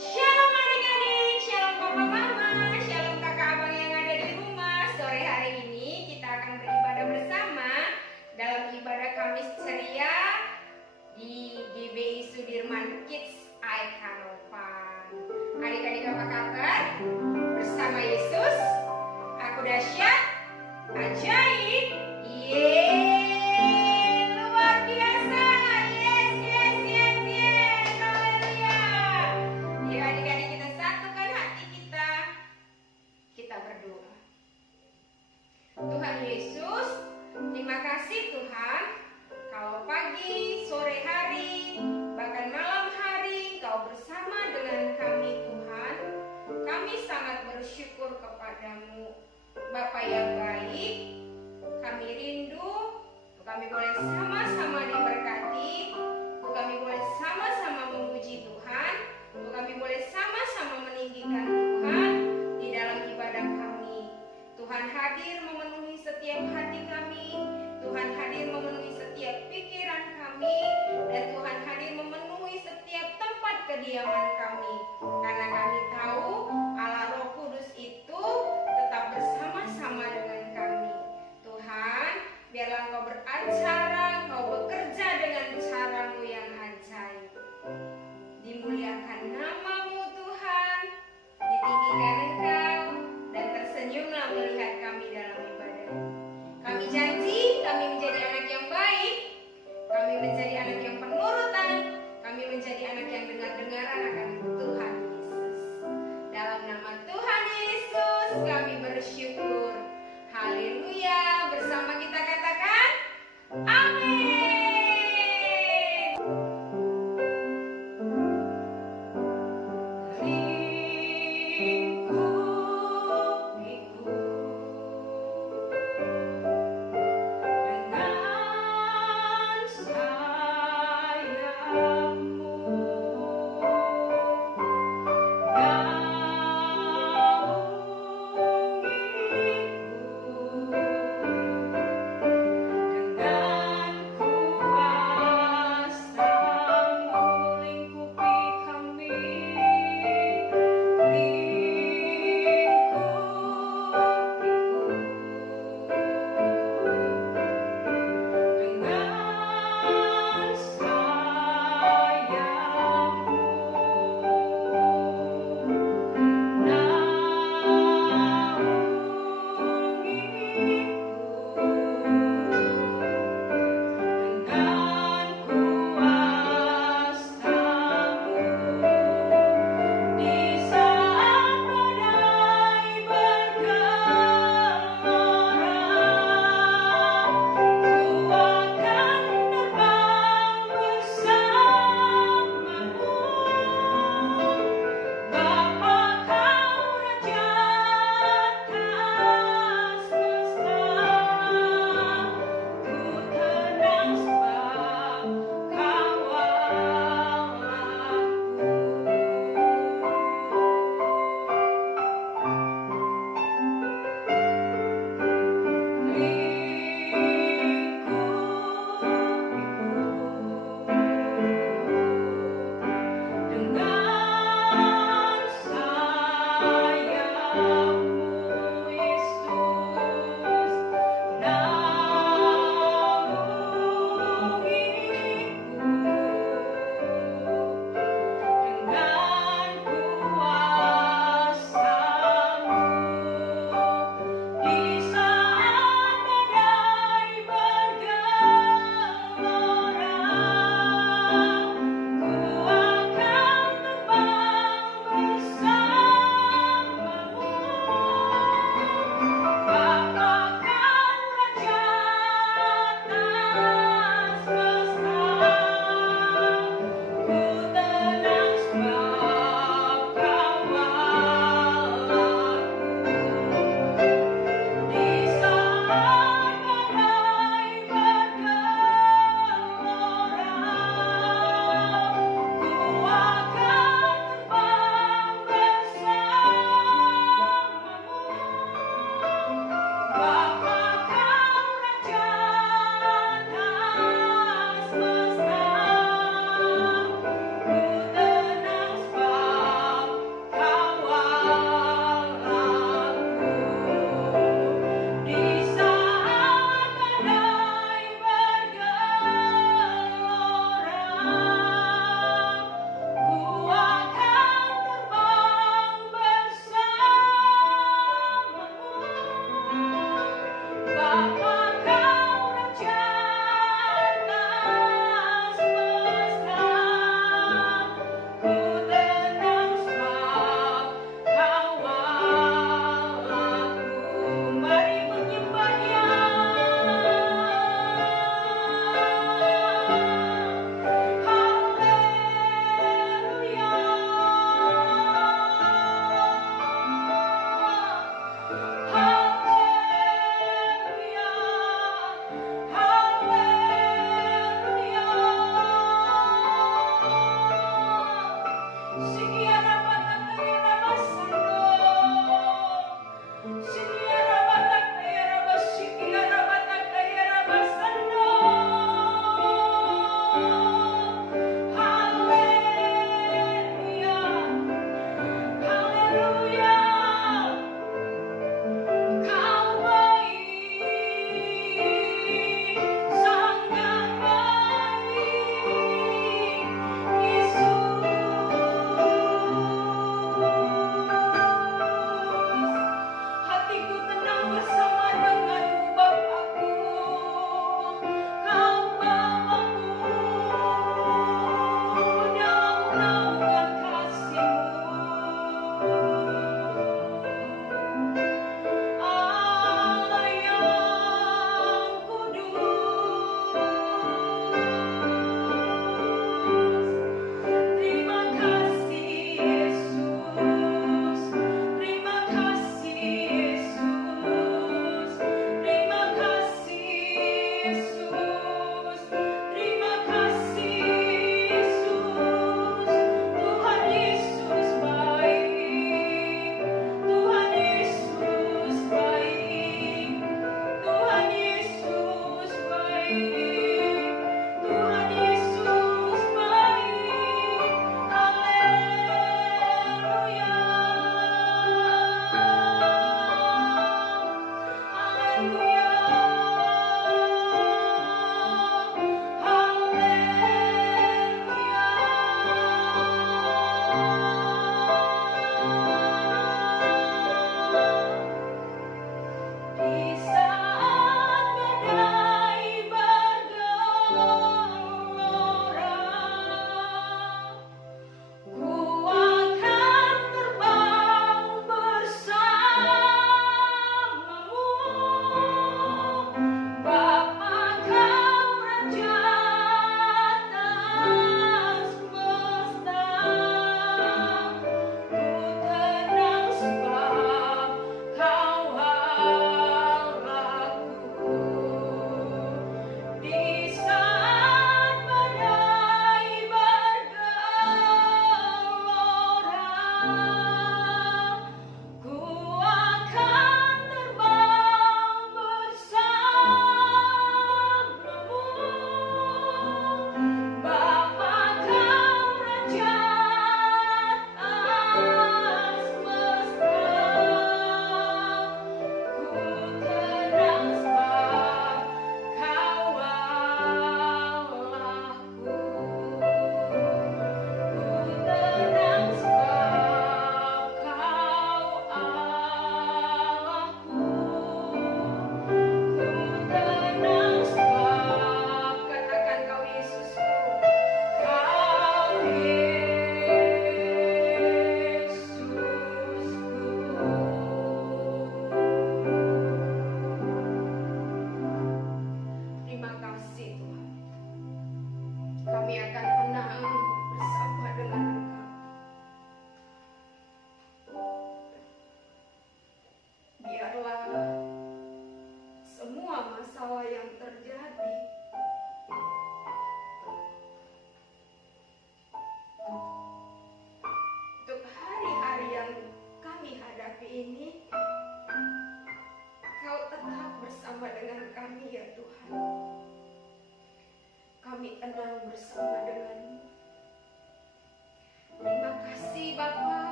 Shalom adik-adik, shalom papa mama, shalom kakak abang yang ada di rumah. Sore hari ini kita akan beribadah bersama dalam ibadah Kamis Ceria di GBI Sudirman Kids Aikanopan. Adik-adik apa kabar? Bersama Yesus, aku dahsyat, ajaib, luar biasa. Yuk adik-adik kita satukan hati kita berdoa. Tuhan Yesus, terima kasih Tuhan, kalau pagi, sore hari, bahkan malam hari Kau bersama dengan kami Tuhan. Kami sangat bersyukur kepadamu Bapa yang baik. Kami rindu kami boleh sama-sama diberkati, kami boleh sama-sama memuji Tuhan, kami boleh sama-sama meninggikan Tuhan di dalam ibadah kami. Tuhan hadir memenuhi setiap hati kami, Tuhan hadir memenuhi setiap pikiran kami, dan Tuhan hadir memenuhi setiap tempat kediaman kami. Karena kami tahu Allah Roh Kudus itu tetap bersama-sama dengan kami. Tuhan, biarlah Engkau beracara, Engkau bekerja dengan cara-Mu yang ajaib. Dimuliakan nama-Mu Tuhan, ditinggikan Engkau, dan tersenyumlah melihat kami dalam ibadah. Kami janji, kami menjadi anak yang baik, kami menjadi anak yang penurutan, kami menjadi anak yang dengar-dengaran akan Tuhan Yesus. Dalam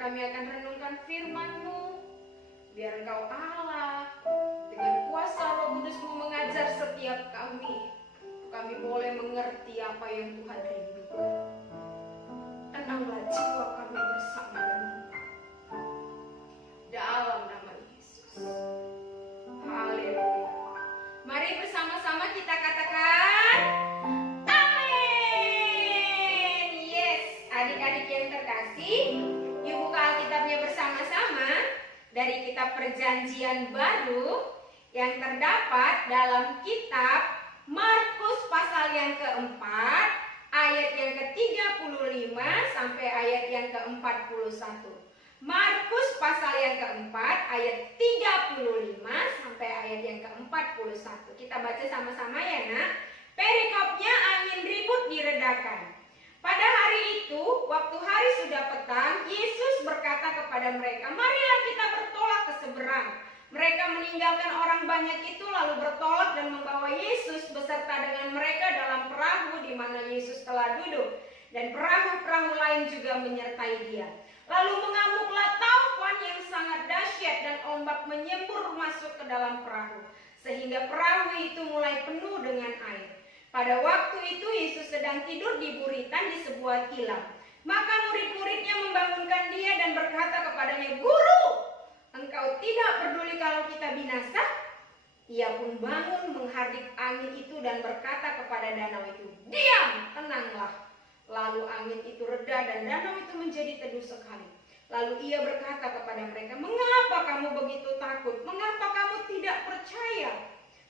Kami akan renungkan firman-Mu, biar Engkau Allah dengan kuasa Roh Kudus-Mu mengajar setiap kami. Kami boleh mengerti apa yang Tuhan rindukan. Tenanglah jiwa kami bersama dengan-Mu. Dalam nama Yesus. Haleluya. Mari bersama-sama kita katakan amin. Yes, adik-adik yang terkasih, yuk buka Alkitabnya bersama-sama dari kitab Perjanjian Baru yang terdapat dalam kitab Markus pasal yang keempat ayat yang ke-35 sampai ayat yang ke-41. Markus pasal yang keempat ayat 35 sampai ayat yang ke-41. Kita baca sama-sama ya nak. Perikopnya, angin ribut diredakan. Pada hari itu, waktu hari sudah petang, Yesus berkata kepada mereka, "Marilah kita bertolak ke seberang." Mereka meninggalkan orang banyak itu lalu bertolak dan membawa Yesus beserta dengan mereka dalam perahu di mana Yesus telah duduk. Dan perahu-perahu lain juga menyertai dia. Lalu mengamuklah taufan yang sangat dahsyat dan ombak menyembur masuk ke dalam perahu, sehingga perahu itu mulai penuh dengan air. Pada waktu itu Yesus sedang tidur di buritan di sebuah tilam. Maka murid-muridnya membangunkan dia dan berkata kepadanya, "Guru, engkau tidak peduli kalau kita binasa?" Ia pun bangun menghardik angin itu dan berkata kepada danau itu, "Diam, tenanglah." Lalu angin itu reda dan danau itu menjadi teduh sekali. Lalu ia berkata kepada mereka, "Mengapa kamu begitu takut? Mengapa kamu tidak percaya?"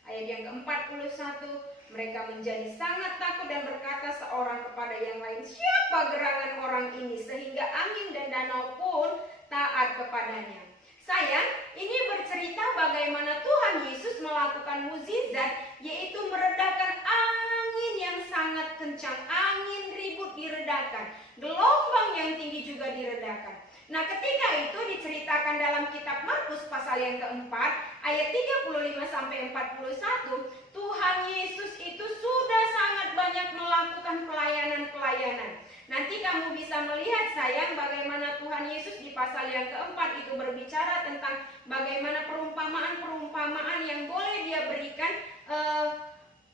Ayat yang ke-41, mereka menjadi sangat takut dan berkata seorang kepada yang lain, "Siapa gerangan orang ini sehingga angin dan danau pun taat kepadanya?" Sayang, ini bercerita bagaimana Tuhan Yesus melakukan mukjizat, yaitu meredakan angin yang sangat kencang, angin ribut diredakan, gelombang yang tinggi juga diredakan. Nah, ketika itu diceritakan dalam kitab Markus pasal yang keempat, ayat 35-41, Tuhan Yesus itu sudah sangat banyak melakukan pelayanan-pelayanan. Nanti kamu bisa melihat sayang bagaimana Tuhan Yesus di pasal yang keempat itu berbicara tentang bagaimana perumpamaan-perumpamaan yang boleh dia berikan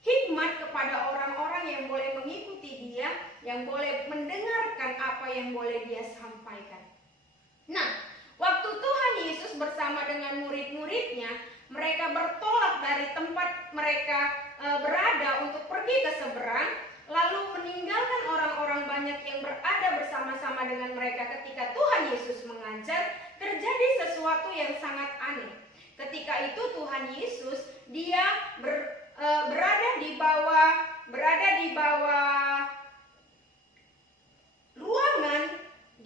hikmat kepada orang-orang yang boleh mengikuti dia, yang boleh mendengarkan apa yang boleh dia sampaikan. Nah, waktu Tuhan Yesus bersama dengan murid-muridnya, mereka bertolak dari tempat mereka berada untuk pergi ke seberang, lalu meninggalkan orang-orang banyak yang berada bersama-sama dengan mereka ketika Tuhan Yesus mengajar. Terjadi sesuatu yang sangat aneh. Ketika itu Tuhan Yesus dia berada di bawah ruangan.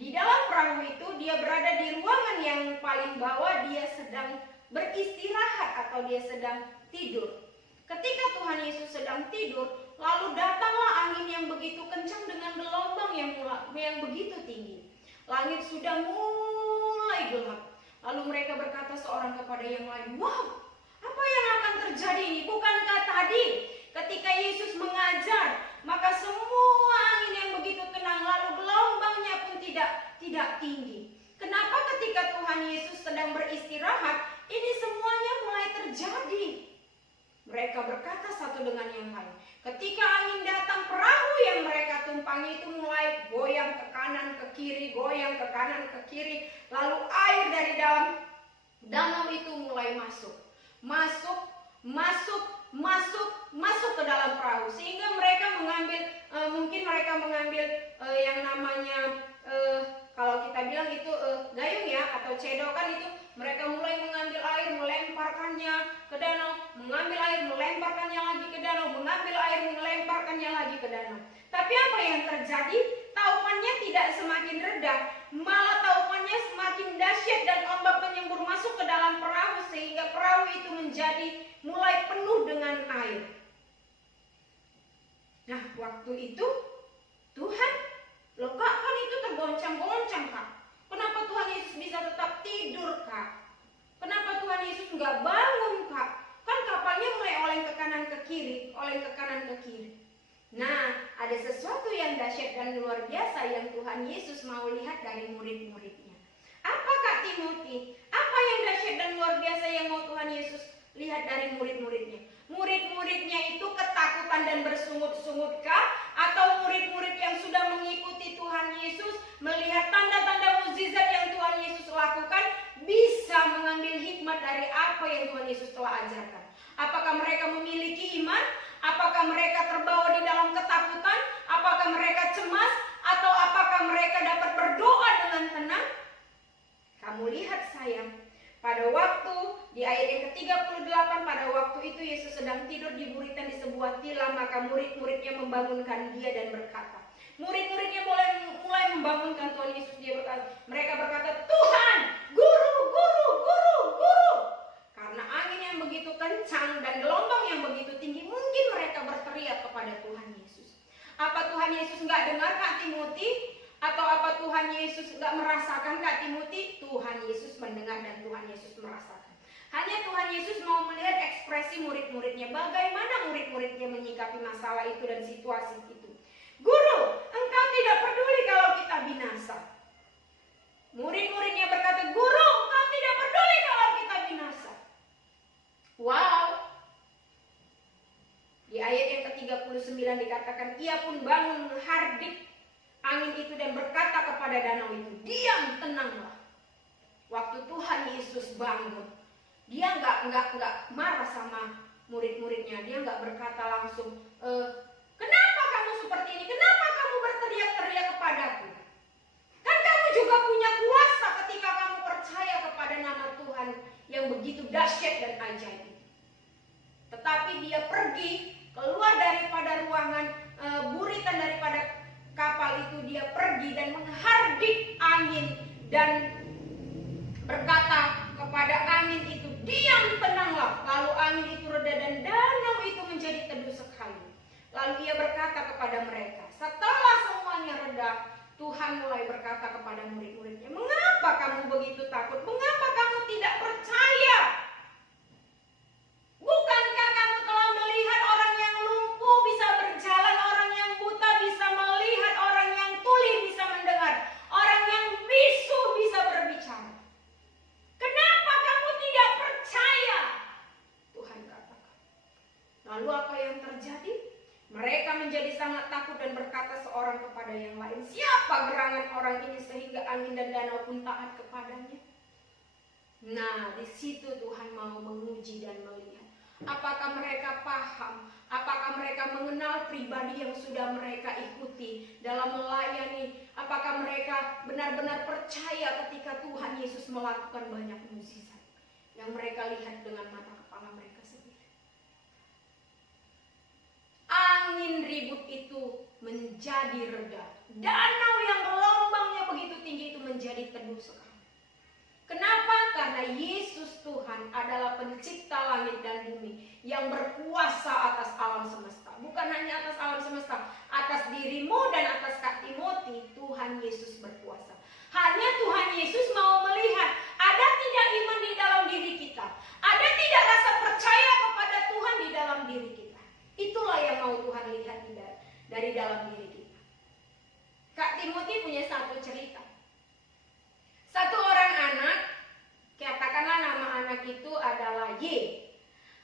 Di dalam perahu itu dia berada di ruangan yang paling bawah, dia sedang beristirahat atau dia sedang tidur. Ketika Tuhan Yesus sedang tidur, lalu datanglah angin yang begitu kencang dengan gelombang yang begitu tinggi. Langit sudah mulai gelap. Lalu mereka berkata seorang kepada yang lain, "Wow, apa yang akan terjadi ini? Bukankah tadi ketika Yesus mengajar, maka semua angin yang begitu tenang, lalu gelombangnya pun tidak tinggi. Kenapa ketika Tuhan Yesus sedang beristirahat, ini semuanya mulai terjadi?" Mereka berkata satu dengan yang lain. Ketika angin datang, perahu yang mereka tumpangi itu mulai goyang ke kanan ke kiri, goyang ke kanan ke kiri. Lalu air dari dalam danau itu mulai masuk ke dalam perahu, sehingga mereka mengambil yang namanya kalau kita bilang itu gayung ya, atau cedokan itu. Mereka mulai mengambil air, melemparkannya ke danau, mengambil air, melemparkannya lagi ke danau, mengambil air, melemparkannya lagi ke danau. Tapi apa yang terjadi? Taufannya tidak semakin reda, malah taufannya semakin dahsyat dan ombak menyembur masuk ke dalam perahu sehingga perahu itu menjadi mulai penuh dengan air. Nah, waktu itu Tuhan, loh Kak, kan itu tergoncang-goncang Kak. Kenapa Tuhan Yesus bisa tetap tidur Kak? Kenapa Tuhan Yesus nggak bangun Kak? Kan kapalnya mulai oleng ke kanan ke kiri, oleng ke kanan ke kiri. Nah, ada sesuatu yang dahsyat dan luar biasa yang Tuhan Yesus mau lihat dari murid-muridnya. Apa Kak Timothy? Apa yang dahsyat dan luar biasa yang mau Tuhan Yesus lihat dari murid-muridnya? Murid-muridnya itu ketakutan dan bersungut-sungutkah? Atau murid-murid yang sudah mengikuti Tuhan Yesus, melihat tanda-tanda mukjizat yang Tuhan Yesus lakukan, bisa mengambil hikmat dari apa yang Tuhan Yesus telah ajarkan? Apakah mereka memiliki iman? Apakah mereka terbawa di dalam ketakutan? Apakah mereka cemas? Atau apakah mereka dapat berdoa dengan tenang? Kamu lihat sayang, pada waktu di ayat yang ke-38, pada waktu itu Yesus sedang tidur di buritan di sebuah tilam, maka murid-muridnya membangunkan dia dan berkata, murid-muridnya mulai membangunkan Tuhan Yesus. Mereka berkata, "Tuhan, guru, guru, guru, guru." Karena angin yang begitu kencang dan gelombang yang begitu tinggi, mungkin mereka berteriak kepada Tuhan Yesus. Apa Tuhan Yesus nggak dengar Kak Timothy? Atau apa Tuhan Yesus nggak merasakan Kak Timothy? Tuhan Yesus mendengar dan Tuhan Yesus merasakan. Hanya Tuhan Yesus mau melihat ekspresi murid-muridnya. Bagaimana murid-muridnya menyikapi masalah itu dan situasi itu. Guru, engkau tidak peduli kalau kita binasa. Murid-muridnya berkata, Guru, engkau tidak peduli kalau kita binasa. Wow. Di ayat yang ke-39 dikatakan, ia pun bangun menghardik angin itu dan berkata kepada danau itu, diam, tenanglah. Waktu Tuhan Yesus bangun, dia nggak marah sama murid-muridnya. Dia nggak berkata langsung, kenapa kamu seperti ini? Kenapa kamu berteriak-teriak kepadaku? Kan kamu juga punya kuasa ketika kamu percaya kepada nama Tuhan yang begitu dahsyat dan ajaib. Tetapi dia pergi keluar daripada ruangan buritan daripada kapal itu, dia pergi dan menghardik angin dan berkata kepada angin itu, diam, tenanglah. Lalu angin itu reda dan danau itu menjadi teduh sekali. Lalu ia berkata kepada mereka, setelah semuanya reda, Tuhan mulai berkata kepada murid-muridnya, mengapa kamu begitu takut? Mengapa kamu tidak percaya? Bukankah kamu telah melihat orang yang lumpuh bisa berjalan, orang yang buta bisa melihat, orang yang tuli bisa mendengar, orang yang bisu bisa berbicara? Kenapa kamu tidak percaya? Tuhan katakan. Lalu apa yang terjadi? Mereka menjadi sangat takut dan berkata seorang kepada yang lain, siapa gerangan orang ini sehingga angin dan danau pun taat kepadanya? Nah, di situ Tuhan mau menguji dan melihat. Apakah mereka paham? Apakah mereka mengenal pribadi yang sudah mereka ikuti dalam melayani? Apakah mereka benar-benar percaya ketika Tuhan Yesus melakukan banyak mukjizat yang mereka lihat dengan mata kepala mereka sendiri? Angin ribut itu menjadi reda. Danau yang gelombangnya begitu tinggi itu menjadi teduh sekali. Kenapa? Karena Yesus Tuhan adalah pencipta langit dan bumi yang berkuasa atas alam semesta. Bukan hanya atas alam semesta, atas dirimu dan atas Kak Timothy, Tuhan Yesus berkuasa. Hanya Tuhan Yesus mau melihat, ada tidak iman di dalam diri kita? Ada tidak rasa percaya kepada Tuhan di dalam diri kita? Itulah yang mau Tuhan lihat dari dalam diri kita. Kak Timothy punya satu cerita. Satu orang anak, katakanlah nama anak itu adalah Y.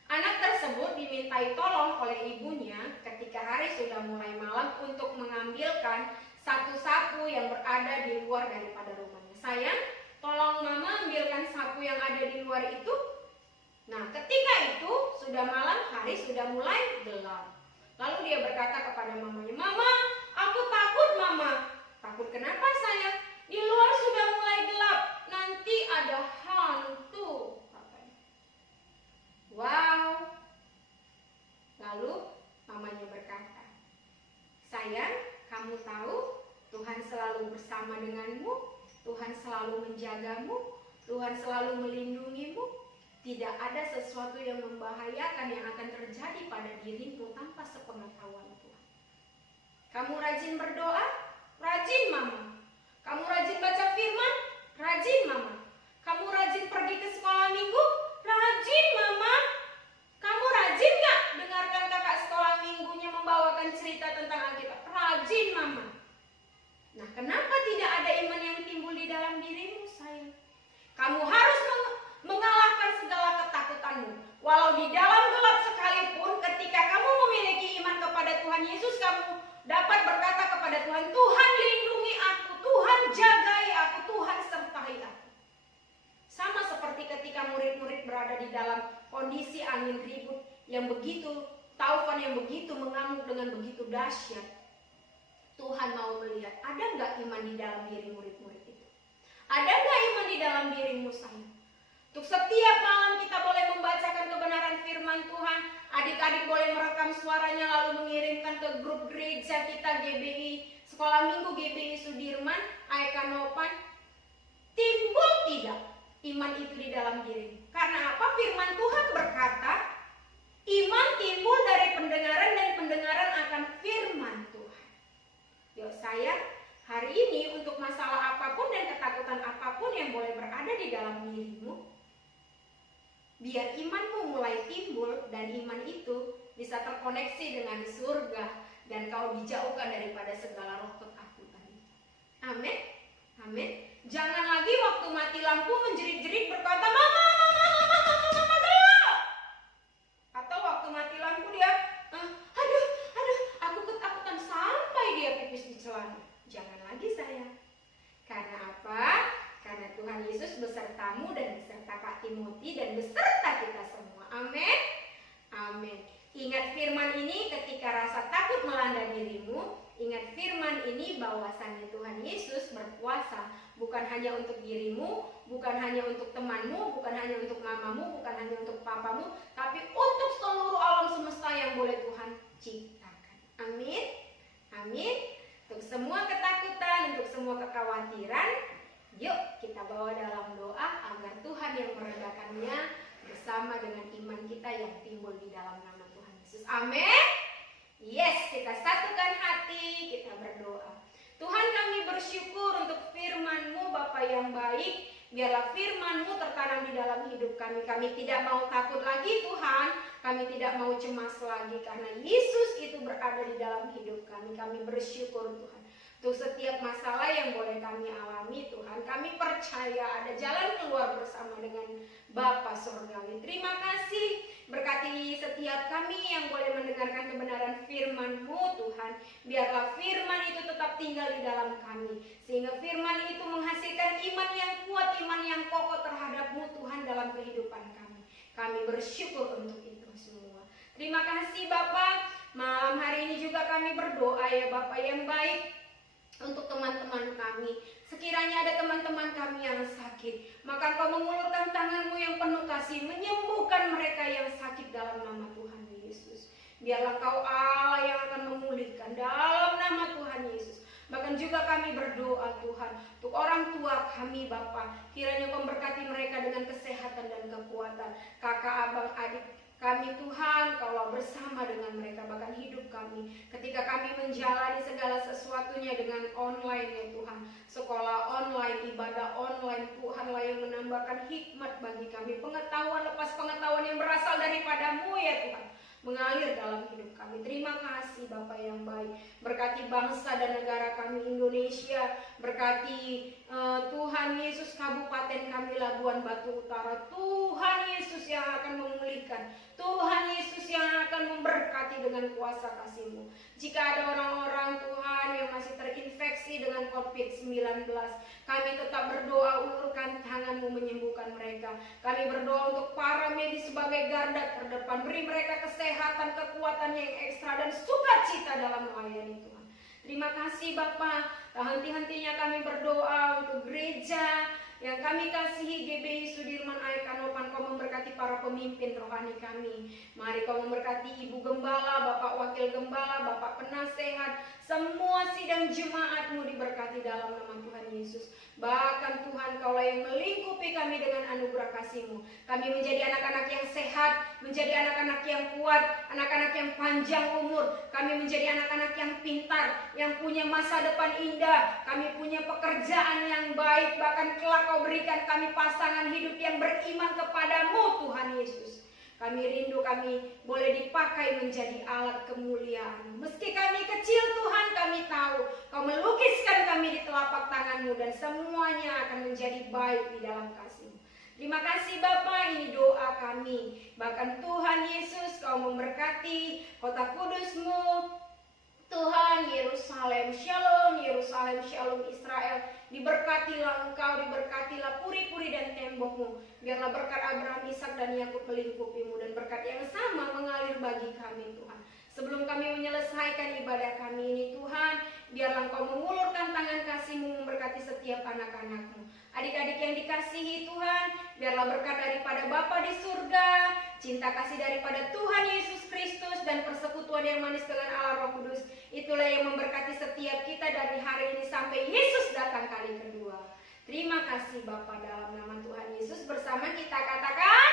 Anak tersebut dimintai tolong oleh ibunya ketika hari sudah mulai malam untuk mengambilkan satu sapu yang berada di luar daripada rumahnya. Sayang, tolong mama ambilkan sapu yang ada di luar itu. Nah, ketika itu sudah malam, hari sudah mulai gelap. Lalu dia berkata kepada mamanya, Mama, aku takut mama. Takut kenapa sayang? Di luar sudah mulai gelap, nanti ada hantu, katanya. Wow. Lalu mamanya berkata, sayang, kamu tahu Tuhan selalu bersama denganmu, Tuhan selalu menjagamu, Tuhan selalu melindungimu. Tidak ada sesuatu yang membahayakan yang akan terjadi pada dirimu tanpa sepengetahuan Tuhan. Kamu rajin berdoa? Rajin mama. Kamu rajin baca firman? Rajin mama. Kamu rajin pergi ke sekolah minggu? Rajin mama. Kamu rajin gak dengarkan kakak sekolah minggunya membawakan cerita tentang Alkitab? Rajin mama. Nah, kenapa tidak ada iman yang timbul di dalam dirimu sayang? Kamu harus mengalahkan segala ketakutanmu. Walau di dalam gelap sekalipun, ketika kamu memiliki iman kepada Tuhan Yesus, kamu dapat berkata kepada Tuhan, Tuhan lindungi aku, Tuhan jagai aku, Tuhan sertai aku. Sama seperti ketika murid-murid berada di dalam kondisi angin ribut yang begitu, taufan yang begitu mengamuk dengan begitu dahsyat. Tuhan mau melihat, ada nggak iman di dalam diri murid-murid itu? Ada nggak iman di dalam dirimu sayang? Untuk setiap malam kita boleh membacakan kebenaran firman Tuhan. Adik-adik boleh merekam suaranya lalu mengirimkan ke grup gereja kita GBI, Sekolah Minggu GBI Sudirman, AEK Nopan. Timbul tidak iman itu di dalam diri? Karena apa? Firman Tuhan berkata, Iman timbul dari pendengaran dan pendengaran akan firman Tuhan. Yuk saya hari ini untuk masalah apapun dan ketakutan apapun yang boleh berada di dalam dirimu, biar imanmu mulai timbul dan iman itu bisa terkoneksi dengan surga dan kau dijauhkan daripada segala roh ketakutan. Amin. Amin. Jangan lagi waktu mati lampu menjerit-jerit berkata, "Mama, mama gelap." Atau waktu mati lampu dia, aduh, aku ketakutan sampai dia pipis di celana. Jangan lagi sayang. Karena apa? Karena Tuhan Yesus besertamu dan beserta Kak Timothy dan beserta kita semua. Amin. Amin. Ingat firman ini ketika rasa takut melanda dirimu. Ingat firman ini bahwasannya Tuhan Yesus berkuasa bukan hanya untuk dirimu, bukan hanya untuk temanmu, bukan hanya untuk mamamu, bukan hanya untuk papamu, tapi untuk seluruh alam semesta yang boleh Tuhan ciptakan. Amin. Amin. Untuk semua ketakutan, untuk semua kekhawatiran, yuk kita bawa dalam doa agar Tuhan yang meredakannya bersama dengan iman kita yang timbul di dalam nama Tuhan Yesus. Amin. Yes, kita satukan hati, kita berdoa. Tuhan, kami bersyukur untuk firman-Mu Bapa yang baik. Biarlah firman-Mu tertanam di dalam hidup kami. Kami tidak mau takut lagi Tuhan. Kami tidak mau cemas lagi karena Yesus itu berada di dalam hidup kami. Kami bersyukur Tuhan untuk setiap masalah yang boleh kami alami Tuhan. Kami percaya ada jalan keluar bersama dengan Bapa Surgawi. Terima kasih. Berkati setiap kami yang boleh mendengarkan kebenaran firman-Mu Tuhan. Biarlah firman itu tetap tinggal di dalam kami. Sehingga firman itu menghasilkan iman yang kuat, iman yang kokoh terhadap-Mu Tuhan dalam kehidupan kami. Kami bersyukur untuk itu semua. Terima kasih Bapak. Malam hari ini juga kami berdoa ya Bapak yang baik. Untuk teman-teman kami, sekiranya ada teman-teman kami yang sakit, maka Kau mengulurkan tangan-Mu yang penuh kasih, menyembuhkan mereka yang sakit dalam nama Tuhan Yesus. Biarlah Kau Allah yang akan memulihkan dalam nama Tuhan Yesus. Bahkan juga kami berdoa Tuhan, untuk orang tua kami Bapa, kiranya Kau memberkati mereka dengan kesehatan dan kekuatan. Kakak, abang, adik kami Tuhan, Kaulah bersama dengan mereka, bahkan hidup kami. Ketika kami menjalani segala sesuatunya dengan online ya Tuhan. Sekolah online, ibadah online, Tuhanlah yang menambahkan hikmat bagi kami. Pengetahuan lepas pengetahuan yang berasal daripada-Mu ya Tuhan. Mengalir dalam hidup kami. Terima kasih Bapa yang baik. Berkati bangsa dan negara kami Indonesia. Berkati Tuhan Yesus kabupaten kami Labuan Batu Utara. Tuhan Yesus yang akan memulihkan. Tuhan Yesus yang akan memberkati dengan kuasa kasih-Mu. Jika ada orang-orang Tuhan yang masih terinfeksi dengan COVID-19, kami tetap berdoa, ulurkan tangan-Mu menyembuhkan mereka. Kami berdoa untuk para medis sebagai garda terdepan. Beri mereka kesehatan, kekuatan yang ekstra dan sukacita dalam melayani Tuhan. Terima kasih Bapa. Tak henti-hentinya kami berdoa untuk gereja yang kami kasihi GBI Sudirman Air Kanopan. Kau memberkati para pemimpin rohani kami. Mari Kau memberkati Ibu Gembala, Bapak Wakil Gembala, Bapak Penasehat, semua sidang jemaat-Mu diberkati dalam nama Tuhan Yesus. Bahkan Tuhan Kaulah yang melingkupi kami dengan anugerah kasih-Mu. Kami menjadi anak-anak yang sehat, menjadi anak-anak yang kuat, anak-anak yang panjang umur. Kami menjadi anak-anak yang pintar, yang punya masa depan indah. Kami punya pekerjaan yang baik, bahkan kelak Kau berikan kami pasangan hidup yang beriman kepada-Mu Tuhan Yesus. Kami rindu kami boleh dipakai menjadi alat kemuliaan. Meski kami kecil Tuhan, kami tahu Kau melukiskan kami di telapak tangan-Mu dan semuanya akan menjadi baik di dalam kasih-Mu. Terima kasih Bapa, ini doa kami. Bahkan Tuhan Yesus Kau memberkati kota kudus-Mu. Tuhan, Yerusalem Shalom, Yerusalem Shalom Israel. Diberkatilah Engkau, diberkatilah puri-puri dan tembok-Mu. Biarlah berkat Abraham, Ishak dan Yakub melingkupi-Mu, dan berkat yang sama mengalir bagi kami Tuhan. Sebelum kami menyelesaikan ibadah kami ini Tuhan, biarlah Engkau mengulurkan tangan kasih-Mu memberkati setiap anak-anak-Mu. Adik-adik yang dikasihi Tuhan, biarlah berkat daripada Bapa di surga, cinta kasih daripada Tuhan Yesus Kristus, dan persekutuan yang manis dengan Allah Roh Kudus, itulah yang memberkati setiap kita dari hari ini sampai Yesus datang kali kedua. Terima kasih Bapa, dalam nama Tuhan Yesus bersama kita katakan